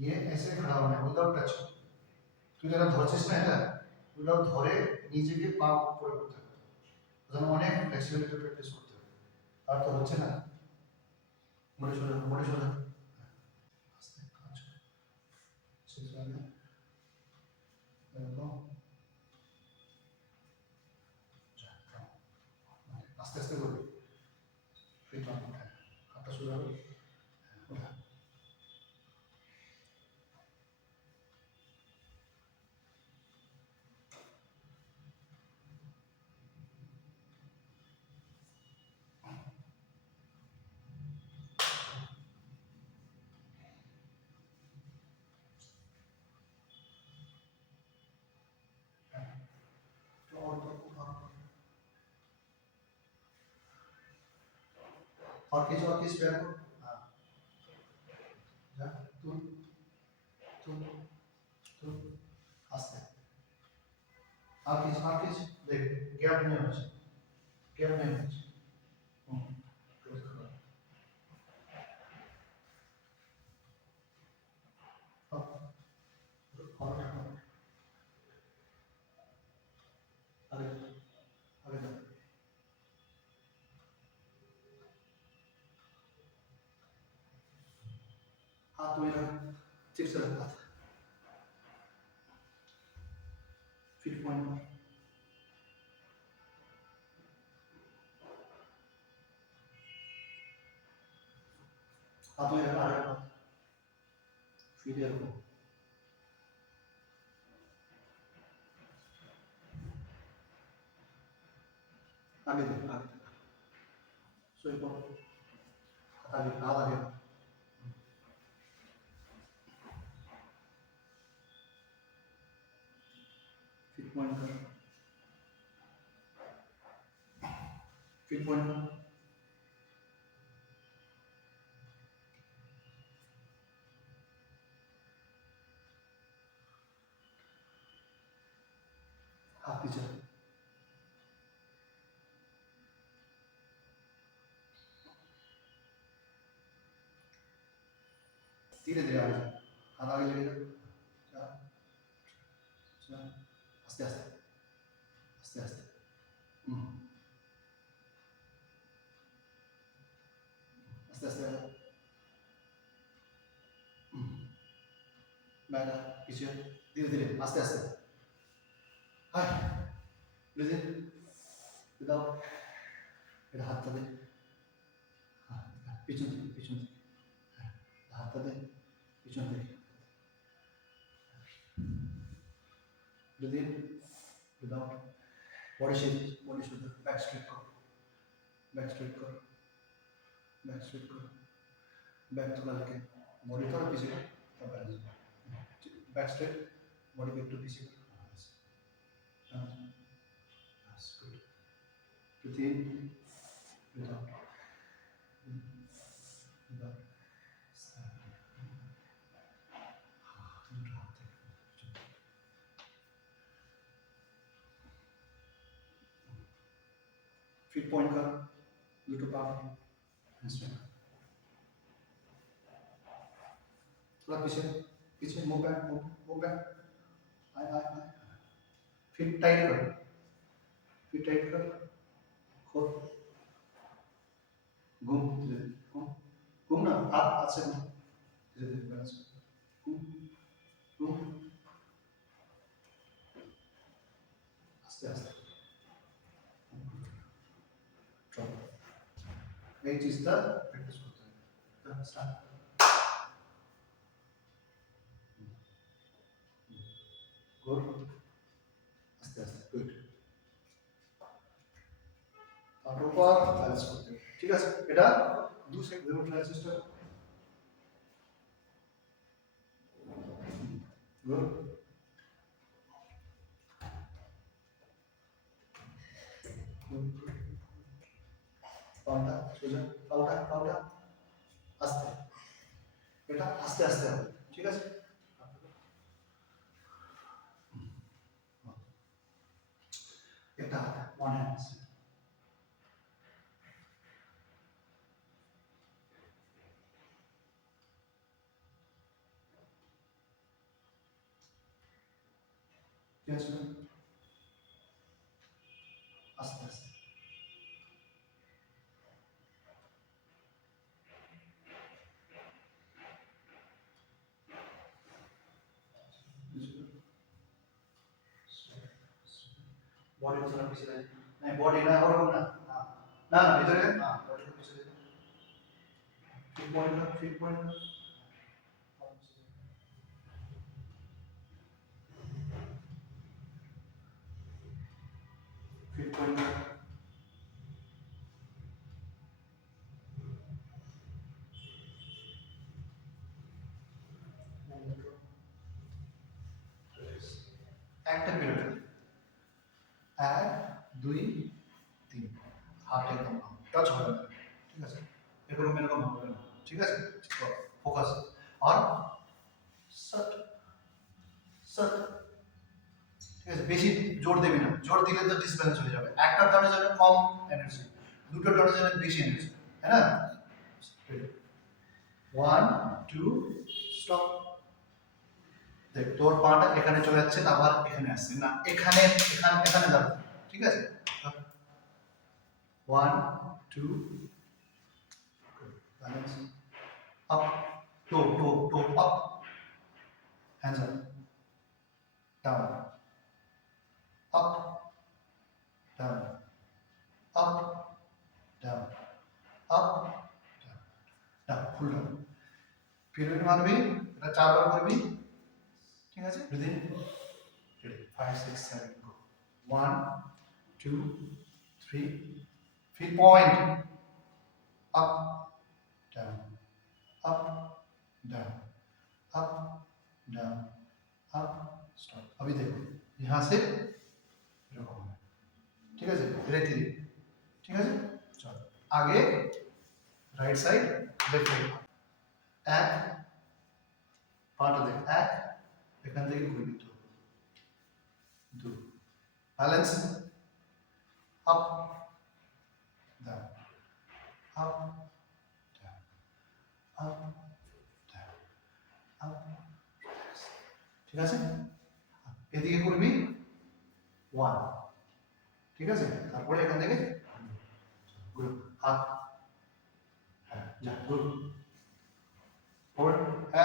ये ऐसे खड़ा होना है विदाउट टच। তুই যারা ধরছিস না এটা ওটাও ধরে নিজেকে পা উপরে করতে হবে, ওখানে অনেক ফ্লেক্সিবিলিটি প্র্যাকটিস করতে হবে। আর তো হচ্ছে না, মোটে সোজা মোটে সোজা আস্তে কাজ শেষ হবে এরকম আস্তে আস্তে করবি, ফিট অন ওঠা, হাতটা সোজা হবে ওঠা। और किस पैर को हाँ जा तू तू आस्ते और किस देख गैप नहीं होना चाहिए, गैप नहीं होना चाहिए। आगे आगे जा हाथ मेरा ठीक से रख हाथ फिट पॉइंट हाथ मेरा आगे हाथ फिट रखो आगे दे आगे सोई को आगे आगे फिट पॉइंट कर फिट पॉइंट कर हाथ पीछे धीरे धीरे आगे हाथ आगे लेके जा आस्ते आस्ते आस्ते आस्ते आस्ते आस्ते बैठा पीछे धीरे धीरे आस्ते आस्ते हाय ब्रीथ इन विदाउट এটা হাতটা দে পিছন থেকে হাতটা দে পিছন থেকে breathe in without body shape body शुद्ध बैक स्ट्रेट करो बैक स्ट्रेट करो बैक स्ट्रेट करो बैक थोड़ा लेके बॉडी थोड़ा पीछे तब balance back straight body back to पीछे good breathe in without without feet point कर लुटो पाप थोड़ा पीछे पीछे मूव बैक आए आए आए फिट टाइट कर खोल घूम घूम ना हाथ से घूम धीरे धीरे बैलेंस घूम आस्ते आस्ते एक चीज का प्रैक्टिस करते हैं स्टार्ट गुड आस्ते आस्ते गुड আর উপর ব্যালেন্স করতে ঠিক আছে এটা দু সেকেন্ড ধরে ট্রাই চেষ্টা গুড পাউটা সোজা পাউটা আস্তে এটা আস্তে আস্তে হবে ঠিক আছে এটা ওয়ান হ্যান্ড চেঞ্জ করো, আস্তে আস্তে। বডি তোরা পিছনে না, বডি না ওরকম না, না না না ভিতরে না, বডি পিছনে, ফিট বডি না, ফিট বডি না, ফিট বডি না, একটা পিরিয়ড, এক দুই তিন, হাত একদম টাচ হবে না, ঠিক আছে, এরকম এরকম হবে না, ঠিক আছে, ফোকাস। আর সট সট, ঠিক আছে, বেশি জোর দেবে না, জোর দিলে তো ডিসব্যালেন্স হয়ে যাবে, একটা টার্নের জন্য কম এনার্জি, দুটো টার্নের জন্য বেশি এনার্জি, তাই না? 1 2 স্টপ। দেখ তোর পাটা এখানে চলে যাচ্ছে, আবার এখানে আসছে না, এখানে এখানে এখানে যাবে, ঠিক আছে। 1 2 balance up, toe up, hands up, down, up down, up down, up down, down, full down। Period মারবি, এটা চারবার করবি, ঠিক আছে। Breathe in, 5 6 7 go, 1 2 3, feet point, up down, up down, up down, up stop। अभी देखो यहाँ से এরকম হবে, ঠিক আছে, ধীরে ধীরে, ঠিক আছে। চল আগে রাইট সাইড লেফট সাইড, এক পাটা দেখ, এক এখান থেকে ঘুরবি, দু balance, up down, up down, up down, up, ঠিক আছে। এদিকে করবি 1, ঠিক আছে, তারপরে এখান থেকে গ্রুপ হাত, হ্যাঁ যা গ্রুপ, ওর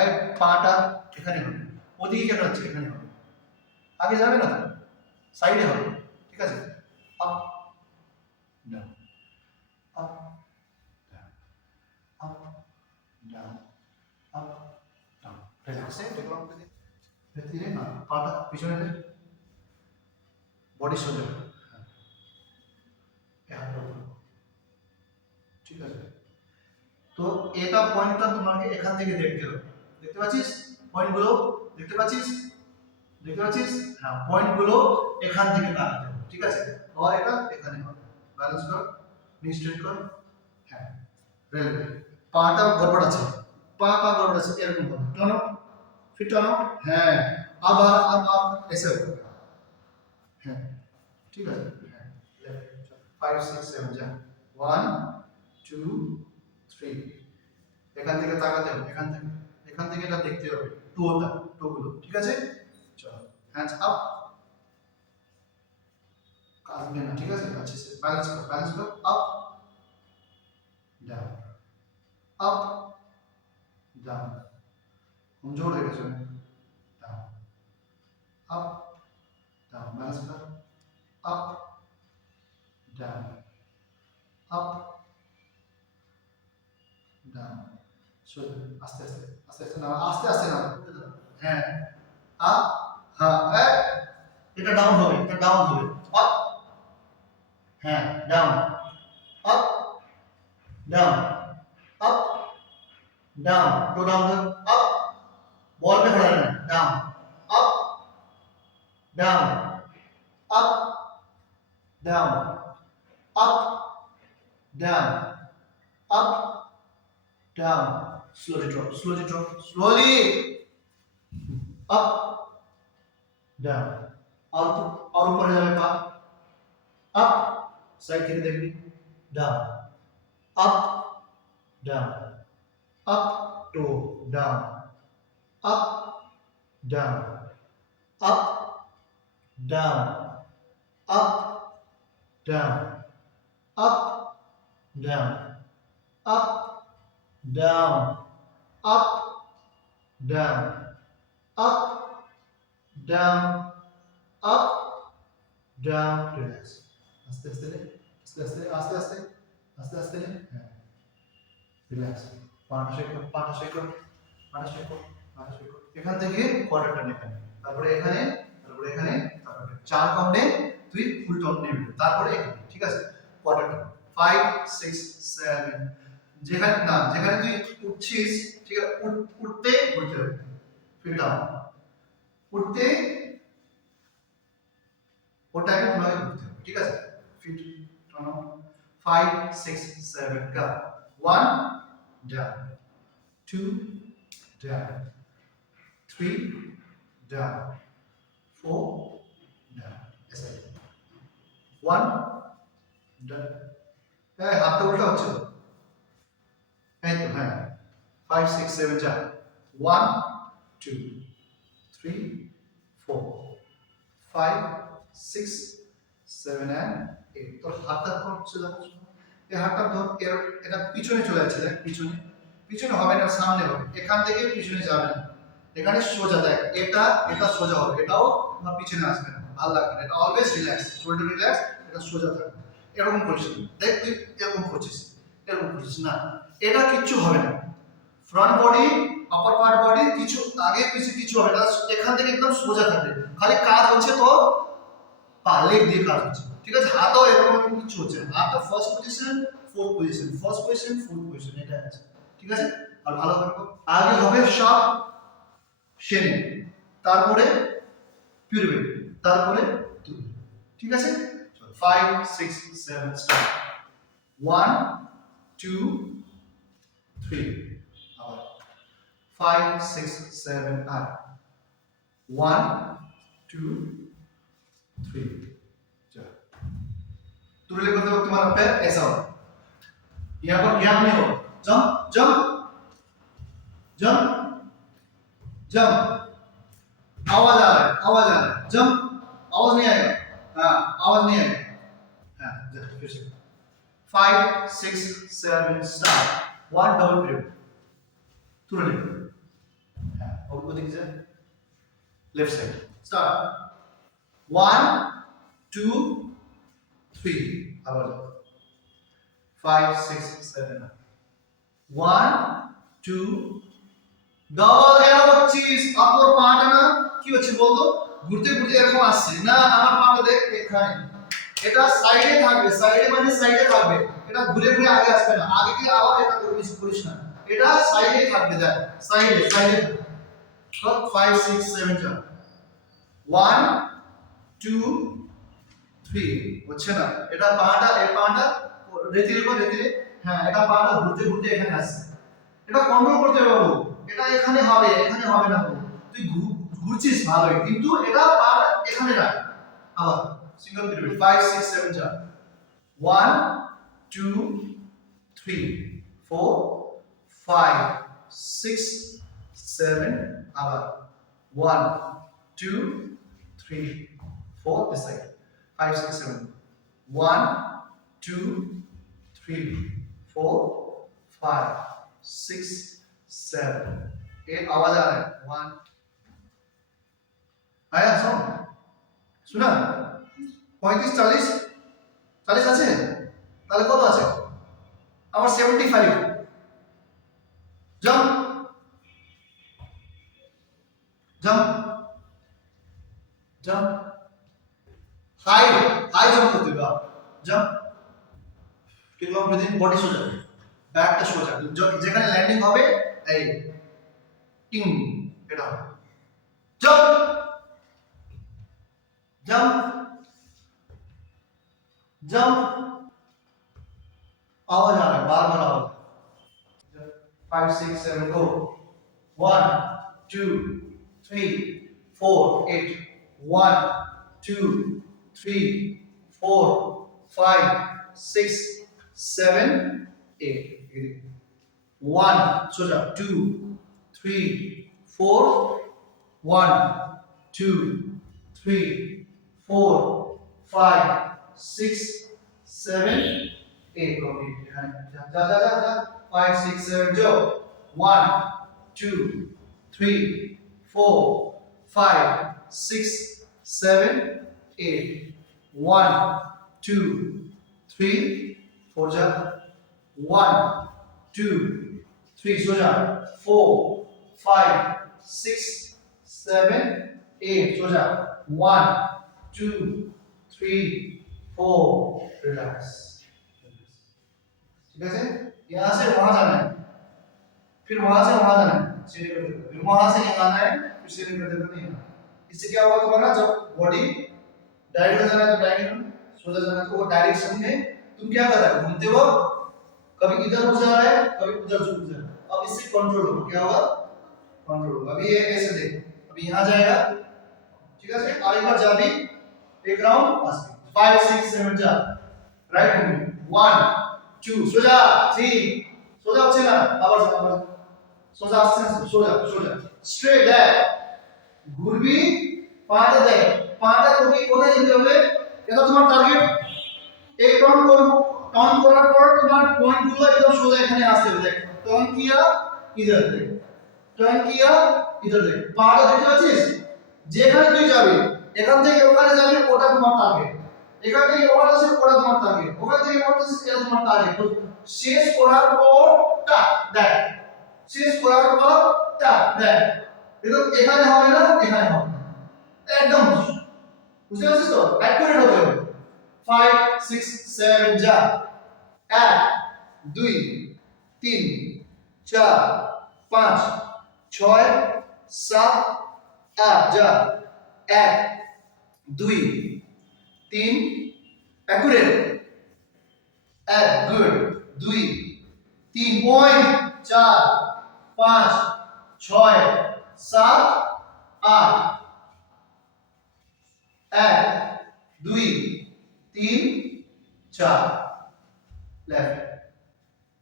এই পাটা এখানে হবে, ওদিকে কেন হচ্ছে, এখানে হবে, আগে যাবে না, সাইডে হবে, ঠিক আছে। Up down, up down, up down, up down, রিল্যাক্সে দেখলাম, ধীরে ধীরে না, পাটা পিছনে দে, বডি সোজা, ঠিক আছে। তো এটা পয়েন্টটা তোমাকে এখান থেকে দেখতে হবে, দেখতে পাচ্ছিস পয়েন্টগুলো, দেখতে পাচ্ছিস, দেখতে পাচ্ছিস, হ্যাঁ পয়েন্টগুলো এখান থেকে তাকাতে হবে, ঠিক আছে। আর এটা এখানে হবে, ব্যালেন্স কর, নি স্ট্রেট কর, হ্যাঁ রেলওয়ে, পাটা গড়বড় আছে, পা গড়বড় আছে, এরকম হবে, turn out, feet turn out, হ্যাঁ আবার আবার এসে হবে, হ্যাঁ ঠিক আছে, হ্যাঁ লেফট 5 6 7 যা, 1 2 3, এখান থেকে তাকাতে হবে, এখান থেকে এটা দেখতে হবে, টোটা, টোগুলো, ঠিক আছে। চলো হ্যান্ডস আপ, কাঁদবে না, ঠিক আছে, अच्छे से बैलेंस करो, अप डाउन, अप डाउन, हम जोड़ देंगे सुने, डाउन, अप डाउन, बैलेंस करो, अप डाउन, अप डाउन, सोच आस्ते आस्ते आस्ते आस्ते ना, आस्ते आस्ते ना, হ্যাঁ আপ, হ্যাঁ এটা ডাউন হবে, এটা ডাউন হবে, আপ, হ্যাঁ down, up down, up down, टू डाउन कर, अप बॉल पे खड़ा रहना, down, up down, up down, up down, up down, slowly drop, slowly up down, और ऊपर जाए पा, up साइड থেকে দেখবি, down, up down, up toe down, up down, up down, up, down, up, down, up, down, up, down, up, down, up, down, relax. আস্তে আস্তে নে, আস্তে আস্তে আস্তে আস্তে আস্তে আস্তে নে, হ্যাঁ রিল্যাক্স। পাটা শেখো, পাটা শেখো, পাটা শেখো, পাটা শেখো। এখান থেকে কোয়ার্টারটা এখানে, তারপরে এখানে, তারপরে এখানে, তারপরে 4 কাউন্টে তুই ফুল টন নেবে, তারপরে এখানে, ঠিক আছে? কোয়ার্টারটা 5 6 7, যেখানে না যেখানে তুই উঠছিস, ঠিক আছে, উঠতে ঘুরতে হবে, ফিট ডাউন, উঠতে ও টাইমে তোমাকে ঘুরতে হবে, ঠিক আছে? ফিট টানো, 5 6 7 গো, 1 down, 2 down, 3 down, 4 down, ऐसे 1 down, হ্যাঁ হাতটা উল্টা হচ্ছে, এই তো হ্যাঁ 5 6 7 যা, 1 2 3 4 5 6 7 and 8, তোর হাতটা করছে দেখো, এই হাতটা ধর এটা পিছনে চলে যাচ্ছে, দেখ পিছনে, পিছনে হবে না, সামনে হবে, এখান থেকে পিছনে যাবে না, এখানে সোজা, দেখ এটা এটা সোজা হবে, এটাও তোমার পিছনে আসবে না, ভালো লাগবে না, এটা অলওয়েজ রিল্যাক্স, শোল্ডার রিল্যাক্স, এটা সোজা থাকবে, এরকম করিস না, দেখ তুই এরকম করছিস, এরকম করছিস না, এটা কিচ্ছু হবে না, ফ্রন্ট বডি আপার পার্ট বডি কিছু আগে পিছে কিছু হবে না, এখান থেকে একদম সোজা থাকবে, খালি কাজ হচ্ছে তো পা লেগ দিয়ে কাজ হচ্ছে, ঠিক আছে? হাতও এরকম কিছু হচ্ছে না, হাতটা first position fourth position, first position fourth position, এটা আছে, ঠিক আছে? আর ভালো করে আগে হবে শার্প শেনিং, তারপরে পিউরিট, তারপরে তুলি, ঠিক আছে? 5 6 7 স্টার্ট, 1 2 3, আবার 5 6 7 8, 1 2 3, चलो तुरले करते वक्त तुम्हारा पैर ऐसा हो, यहाँ पर गैप नहीं हो, जंप जंप जंप जंप, आवाज आ रहा है, आवाज आ रहा है, जंप, आवाज नहीं आएगा, हाँ आवाज नहीं आएगा, हाँ फिर से 5 6 7 स्टार्ट, 1 डबल पीरियड, तुरले, हाँ और वो दिख जाए, लेफ्ट साइड स्टार्ट, 1 2 3, আবার 5 6 7 1 2, ডাবল কেন করছিস? আপনার পাটা না কি হচ্ছে বলতো, ঘুরতে ঘুরতে এরকম আসছে না, আমার পাটা দেখ এখানে, এটা সাইডে থাকবে, সাইডে মানে সাইডে থাকবে, এটা ঘুরে ঘুরে আগে আসবে না, আগে কি আবার এটা করবিস করিস না, এটা সাইডে থাকবে, দেখ সাইডে সাইডে, সব 5 6 7 যা, 1 2 3, হচ্ছে না, এটা পাটা এই পাটা রেতির উপর রেতিরে, হ্যাঁ এটা পাটা ঘুরতে ঘুরতে এখানে আসছে, এটা কন্ট্রোল করতে হবে বাবু, এটা এখানে হবে, এখানে হবে না বাবু, তুই ঘুরছিস ভালোই কিন্তু এটা পাটা এখানে রাখ, আবার সিঙ্গেল পিরিয়ড 5 6 7 যা, 1 2 3 4 5 6 7, আবার 1 2 3 4, this side 5 6 7, 1 2 3 4 5 6 7 8, आवाज आ रहा है 1, आया सॉन्ग सुना, 35 40 40 আছে, তাহলে কত আছে, আমার 75, jump jump jump, high high jump করতে হবে, জাম্প, ঠিক লং ব্রিথিং, বডি সোজা, ব্যাকটা সোজা, যেখানে ল্যান্ডিং হবে এই টিং, এটা হবে জাম্প জাম্প জাম্প, आवाज आ रहा है, बार बार आवाज, 5 6 7 go, 1 2 3 4 8, 1 2 3 4 5 6 7 8, 1 soja, 2 3 4 1 2 3 4 5 6 7 8 कॉपी এখানে যা যা যা যা যা 5 6 7 जो 1 2 3 4 5 6 7 8 1 2 3 4 जा 1 2 3 सो जा 4 5 6 7 8 सो जा 1 2 3 4 रिलैक्स ठीक है यहाँ से वहां जाना है फिर वहां से वहां जाना है सीधे करते करते फिर वहां से यहाँ आना है फिर सीधे करते करते यहाँ इससे क्या होगा तुम्हारा जब बॉडी डायरेक्ट हो जाना है तो डायरेक्ट सोजा जाना है तो वो डायरेक्शन में तुम क्या कर रहा है घूमते हो कभी इधर हो जा रहा है कभी उधर झुक जा रहा है अब इससे कंट्रोल होगा क्या होगा कंट्रोल होगा अभी ये ऐसे देख अभी यहाँ जाएगा ठीक है और एक बार जा भी एक राउंड पास 5 6 7 जा राइट मूवमेंट 1 2 সোজা 3 সোজা হচ্ছে না আবার সোজা আসছে সোজা সোজা স্ট্রেট দেখ ঘুরবি পাটা দেখ পাটা তুমি কোথায় যেতে হবে এটা তোমার টার্গেট एक टर्न করার পর তোমার পয়েন্ট গুলো একদম সোজা এখানে আসতে হবে দেখ टर्न किया इधर देख टर्न किया इधर देख পাটা দেখতে পাচ্ছিস যেখানে তুই যাবি এখান থেকে ওখানে যাবি ওটা তোমার টার্গেট এখান থেকে ওখানে আসে ওটা তোমার টার্গেট ওখান থেকে ওখানে আসে এটা তোমার টার্গেট শেষ করার পর টা দেখ শেষ করার পর টা দেখ এটা এখানে হবে না এখানে হবে একদম বুঝতে পারছিস তো অ্যাকুরেট হতে হবে 5 6 7 যা 1 2 3 4 5 6 7 8 যা 1 2 3 accurate 1 good 2 3 point 4 5 6 7 8 1 2 3 4 left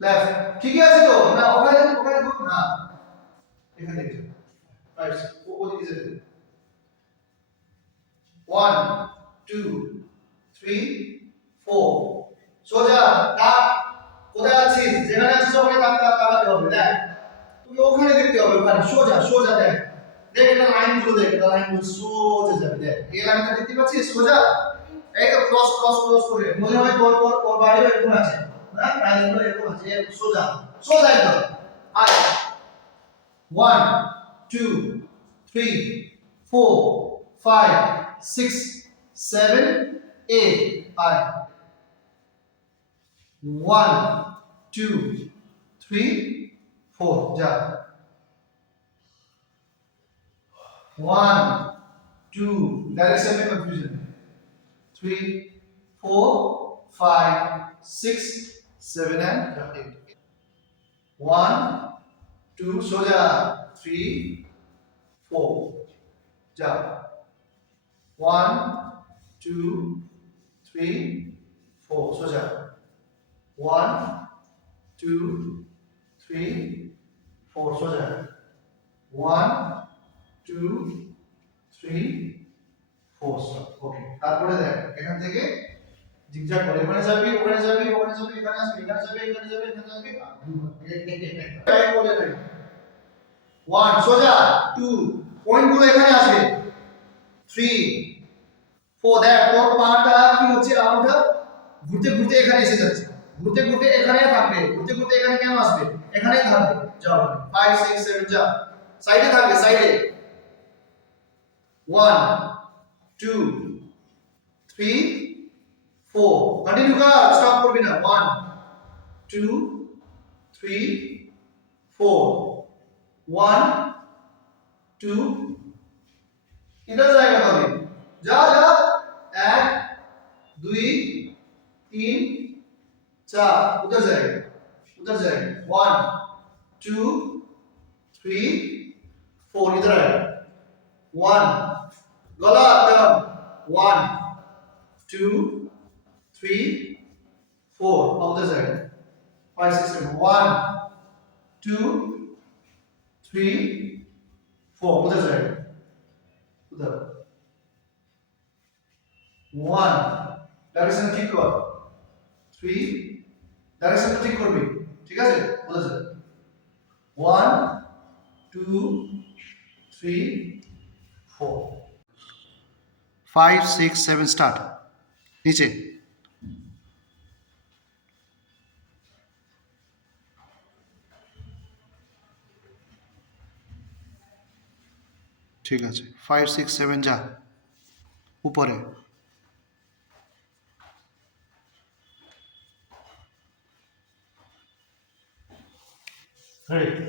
left ठीक है আছে তো না ওখানে ওখানে না এখানে দেখো রাইট ওদিকে যেতে 1 2 3 4 সোজা দাগ কোথায় আছিস যেখানে আছিস ওখানে তাকাতে হবে দেখ তুমি ওখানে দেখতে হবে ওখানে সোজা সোজা দেখ দেখ এটা লাইনগুলো দেখ এটা লাইনগুলো সোজা যাবে দেখ এই লাইনটা দেখতে পাচ্ছিস সোজা এই তো ক্রস ক্রস ক্রস করে মনে হয় তোর বাড়ি এরকম আছে না লাইনগুলো এরকম আছে সোজা সোজা একদম আয় 1 2 3 4 5 6 7 8 আয় 1 2 3 4 जा 1 2 डायरेक्शन में कंफ्यूजन 3 4 5 6 7 and 8 1 2 सोजा 3 4 जा 1 2 3 4 सोजा 1 2 3 4 সোজা 1 2 3 4 স্টপ ওকে তারপরে দেখ এখান থেকে জিগজ্যাগ করে ওখানে যাবি ওখানে যাবি ওখানে যাবি এখানে আসবি এখানে যাবি এখানে যাবি এখানে যাবি টাইম বলে নাই 1 সোজা 2 পয়েন্ট গুলো এখানে আসবে 3 4 দেখ তোর পাটা কি হচ্ছে রাউন্ডটা ঘুরতে ঘুরতে এখানে এসে যাচ্ছে ঘুরতে ঘুরতে এখানেই থাকবে ঘুরতে ঘুরতে এখানে কেন আসবে এখানেই থাকবে যাও 5 6 7 যা সাইডে থাকবে সাইডে 1 2 3 4 কন্টিনিউ কর স্টপ করবি না 1 2 3 4 1 2 इधर जाएगा कभी जा जा 1 2 3 4 उधर जाएगा 1 2 3 4 इधर आएगा 1 गलत टर्न 1 2 3 4 अब उधर जाएगा 5 6 7 1 2 3 4 उधर जाएगा उधर ওয়ান, ডাইরেকশন ঠিক কর। থ্রি, ডাইরেকশনটা ঠিক করবি, ঠিক আছে? বুঝেছে? One, two, three, four, five, six, seven, start. নিচে ঠিক আছে, ফাইভ, সিক্স, সেভেন, যা উপরে। রেডি?